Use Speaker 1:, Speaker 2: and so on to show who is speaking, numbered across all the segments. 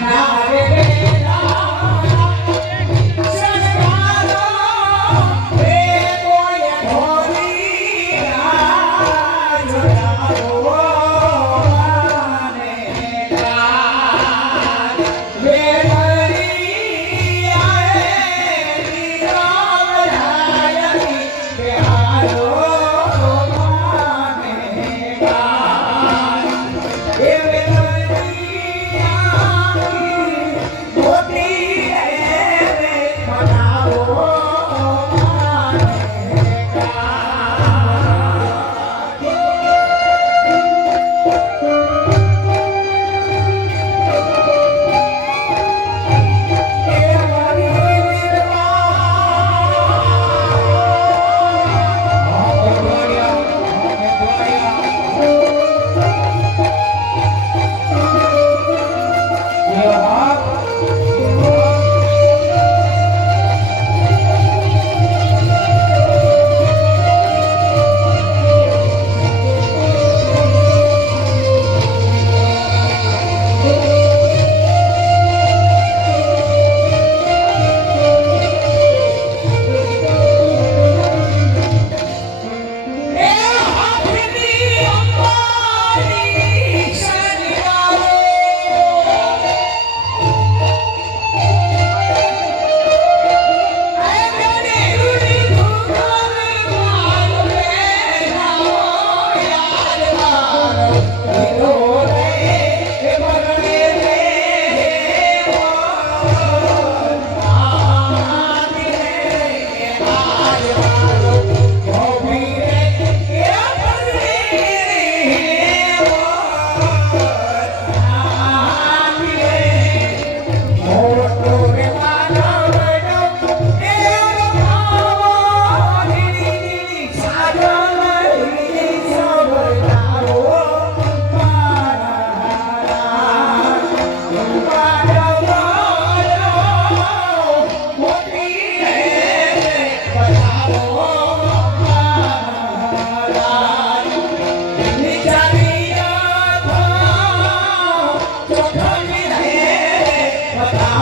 Speaker 1: Não.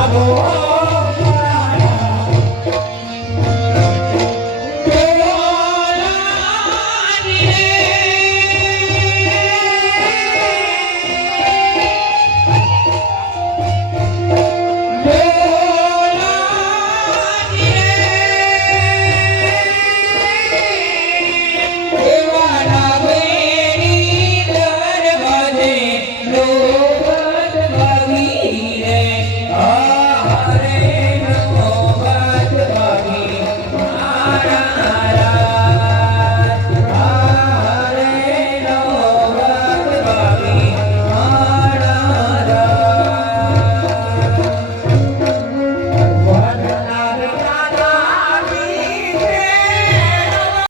Speaker 1: Vamos, vamos.